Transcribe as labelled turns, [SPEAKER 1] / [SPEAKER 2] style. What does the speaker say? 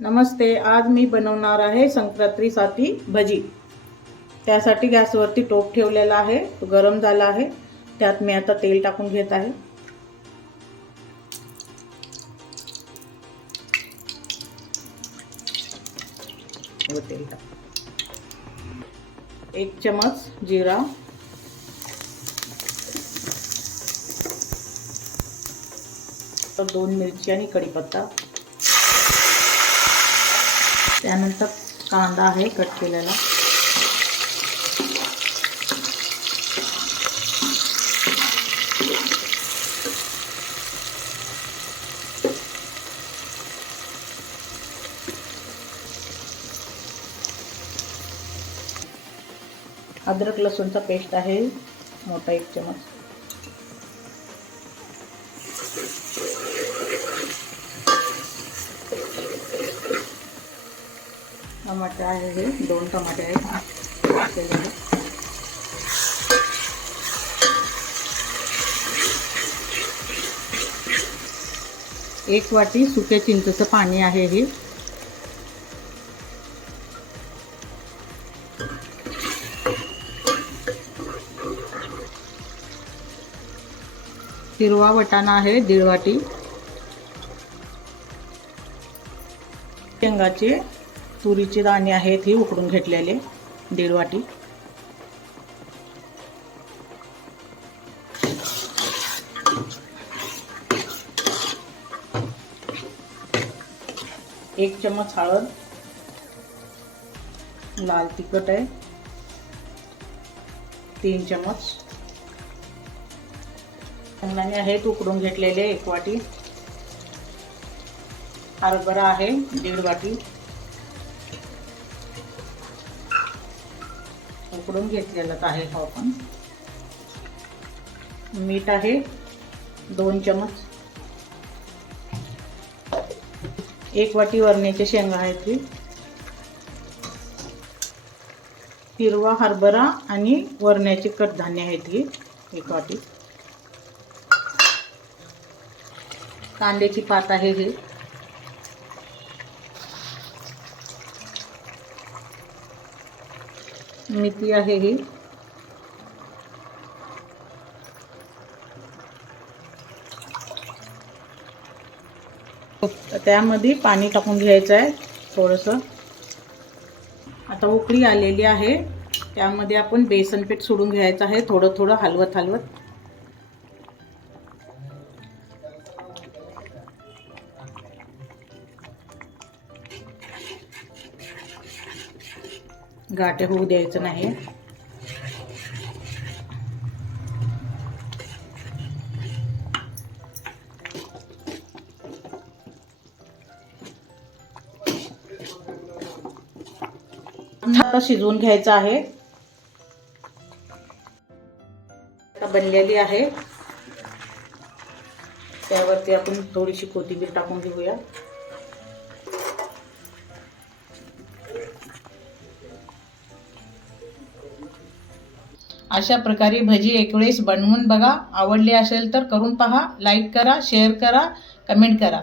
[SPEAKER 1] नमस्ते आज मी बनवणार आहे संक्रांतीसाठी भजी. त्यासाठी गॅसवरती टोप ठेवलेला आहे तो गरम झाला आहे. त्यात मी आता तेल टाकून घेत आहे. तेल टाक. एक चमच जिरा. तर दोन मिरची आणि कढीपत्ता. त्यानंतर कांदा आहे कट केलेला. अद्रक लसूणचा पेस्ट आहे मोठा एक चमच. टमाटे आहे हे दोन टमाटे आहेत केलेले. एक वाटी सुक्या चिंचेचं पाणी आहे हे हिरवा वटाणा आहे दीड वाटी शेंगाचे तुरीचे दाणे आहेत ही उकडून घेतलेले दीड वाटी. एक चमच हळद लाल तिखट आहे तीन चमच शेंगदाणे आहेत उकडून घेतलेले एक वाटी. हरभरा आहे दीड वाटी. उकडून घेतलेलाच आहे हा आपण. मीठ आहे दोन चमच एक वाटी वरण्याचे शेंगा आहेत हिरवा हरभरा आणि वरण्याचे कडधान्य आहेत ही एक वाटी. कांद्याची पात आहे हे. मेथी आहे ही. त्यामध्ये पाणी टाकून घ्यायचं आहे थोडंसं. आता उकळी आलेली आहे. त्यामध्ये आपण बेसन पीठ सोडून घ्यायचं आहे. थोडं थोडं हलवत हलवत गाठे होऊ द्यायचं नाही. आता शिजवून घ्यायचं आहे. आता बनलेली आहे. त्यावरती आपण थोडीशी कोथिंबीर टाकून घेऊया. अशा प्रकारे भजी एक वेळेस बनवून बघा. आवडली असेल तर करून पहा लाईक करा शेअर करा कमेंट करा.